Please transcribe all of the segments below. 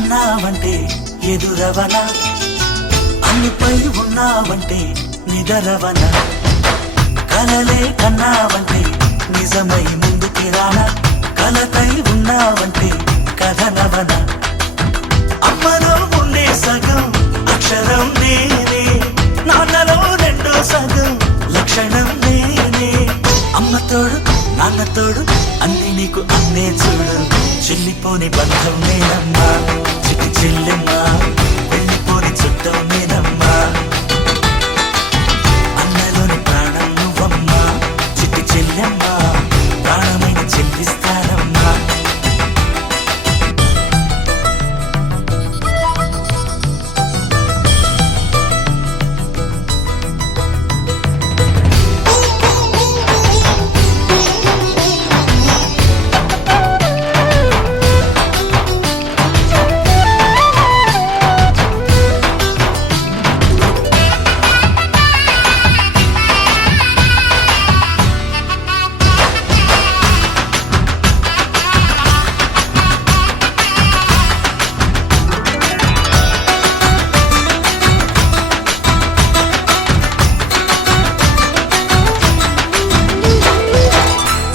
అన్నావంటే ఎదురవన, అన్నిపై ఉన్నావంటే నిదరవన, కలలే కన్నావంటే నిజమై ముందుకి రానా, కలతై ఉన్నావంటే కథనవన. అమ్మలో ఉండే సగం అక్షరం నేనే, నాన్నలో రెండో సగం లక్షణం నేనే. అమ్మ తోడు నాన్న తోడు అన్ని నీకు అన్నే చూడు, చెల్లిపోని బంధం నేనమ్మా చిట్టి చెల్లెమ్మా, వెళ్ళిపోని చుట్టం నేనమ్మా. అన్నలోని ప్రాణం నువ్వమ్మా చిట్టి చెల్లెమ్మా, ప్రాణమైన చెల్లిస్తానమ్మా.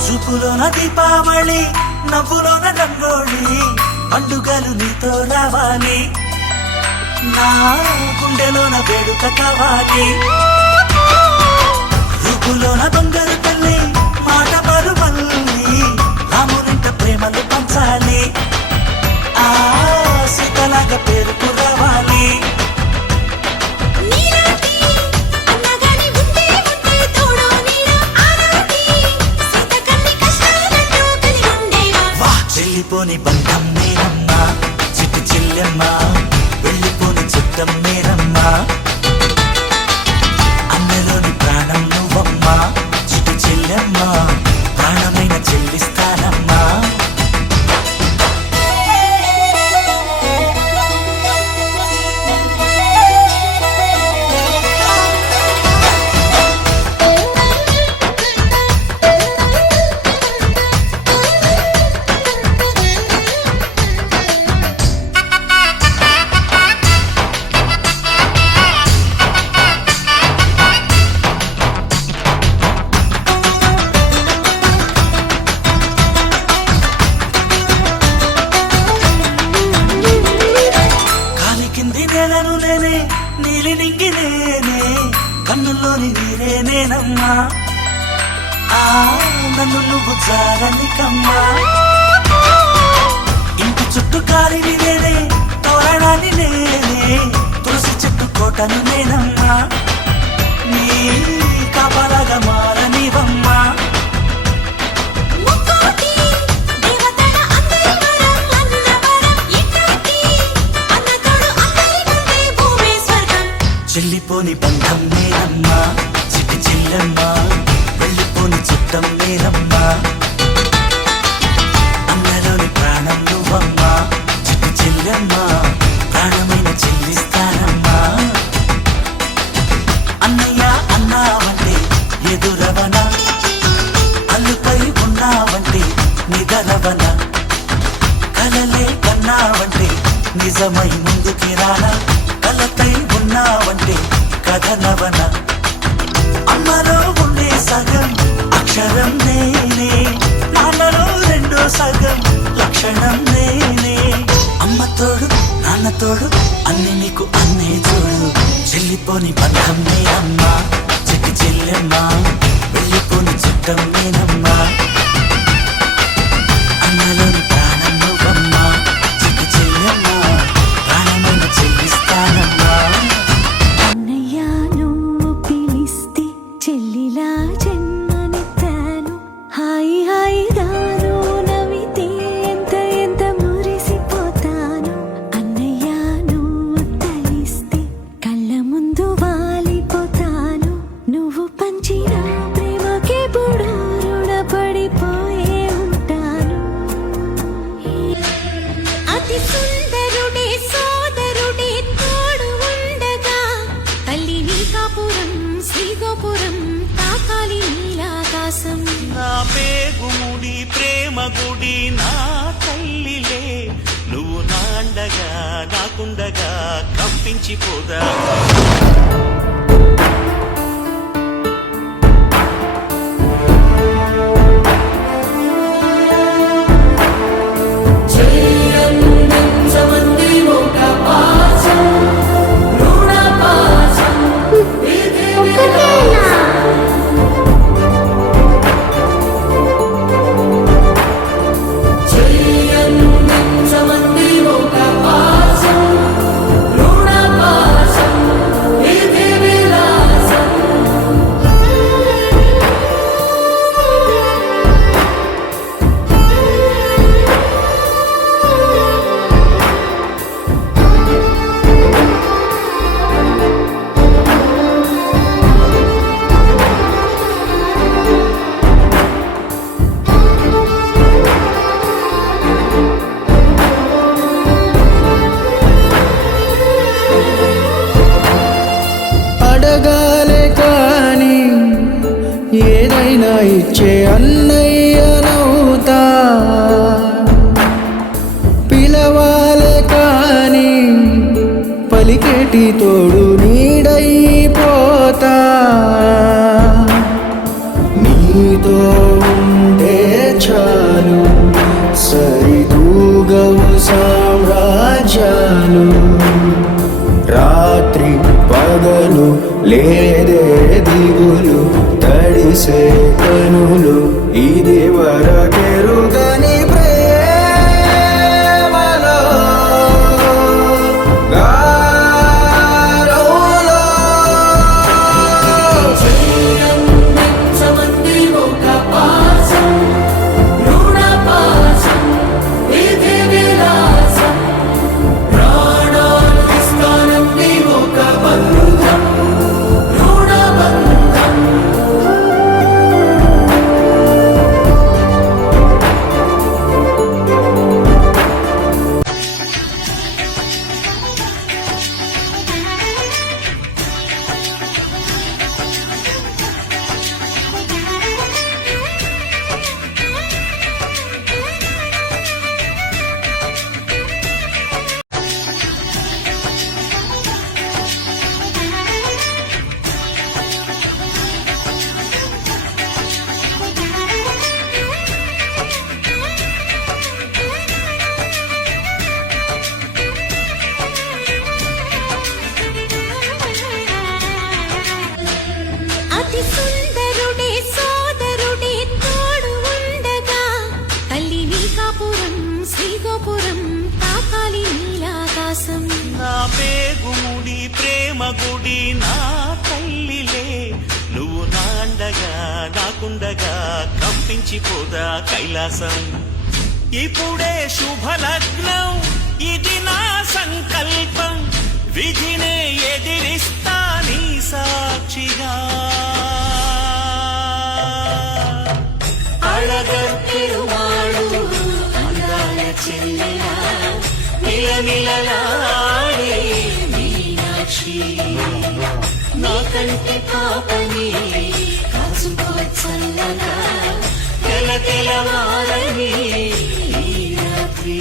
చూపులోన దీపావళి, నవ్వులోన రంగోళి, పండుగలు నీతో రావాలి, నా గుండెలోన వేడుక కావాలి. రూపులోన దొంగలు తల్లి, మాట పరువల్లి, రామునింట ప్రేమలు పంచాలి, ఆ సీతలాగా పేరుకు రావాలి. వెళ్ళిపోని బంధం నేనమ్మా చిట్టి చెల్లెమ్మా, వెళ్ళిపోని చుట్టం నేనమ్మా. అన్నలోని ప్రాణం నువ్వమ్మా చిట్టి చెల్లెమ్మా, ప్రాణమైన చెల్లిస్తానమ్మా. నేలను నేనే నీలి నింగి నేనే, కన్నుల్లోని నీరే నేనమ్మా, ఆ నన్ను నువ్వు జారనికమ్మా. ఇంటి చుట్టూ కాలిని నేనే, తోరణాన్ని నేనే, తులసి చెట్టు కోటను నేనమ్మా, నీ కాపలాగా మారనివమ్మా. చెల్లిపోని బంధం నేనమ్మా చిట్టి చెల్లెమ్మా, వెళ్ళిపోని చుట్టం నేనమ్మా. అన్నలోని ప్రాణం నువ్వమ్మా చిట్టి చెల్లెమ్మా, ప్రాణమైన చెల్లిస్తానమ్మా. అన్నయ్య అన్నావంటే ఎదురవన, అల్లుపై ఉన్నావంటే నిదరవన, కలలే కన్నావంటే నిజమై ముందుకి రానా, కలతై ఉన్నావంటే కథనవన. అమ్మలో ఉండే సగం అక్షరం నేనే, నాన్నలో రెండో సగం లక్షణం నేనే. అమ్మ తోడు నాన్న తోడు అన్ని నీకు అన్నే చూడు, చెల్లిపోని బంధం నేనమ్మా చిట్టి చెల్లెమ్మా, వెళ్ళిపోని చుట్టం నేనమ్మా. అన్నలోని ప్రాణం నువ్వమ్మా చిట్టి చెల్లెమ్మా, ప్రాణమైన చెల్లిస్తానమ్మా. పంచిన ప్రేమకి పుడు రుణపడిపోయే ఉంటాను. నాకుండగా కంపించిపోదా అడగాలే కాని ఏదైనా ఇచ్చే అన్నయ్యనవుతా, పిలవాలే కాని పలికేటి తోడు నీడైపోతా. నీతో ఉంటే చాలు సరితూగవు సామ్రాజ్యాలు, రాత్రి పగలు లేదే దిగులు, తడిసే కనులు ఇది వరకెరుగని ప్రేమలో గారోలో. అతి సుందరుడే సోదరుడే తోడు ఉండగా, తల్లి నీకాపురం శ్రీగోపురం తాకాలి నీలాకాశం. నా పేగుముడి ప్రేమ గుడి నా తల్లిలే, నువ్వు నాండగా నాకుండగా కంపించిపోదా కైలాసం. ఇప్పుడే శుభలగ్నం ఇది నా సంకల్పం, విధినే ఎదిరిస్తా నీ సాక్షిగా. అళగర్పెరుమాళు అందాల చెల్లెలా నిలనిలలాడే మీనాక్షి, నా కంటి పాపని కాసుకో చల్లగా, తెల తెలవారని ఈ రాత్రి.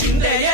చిందయ్య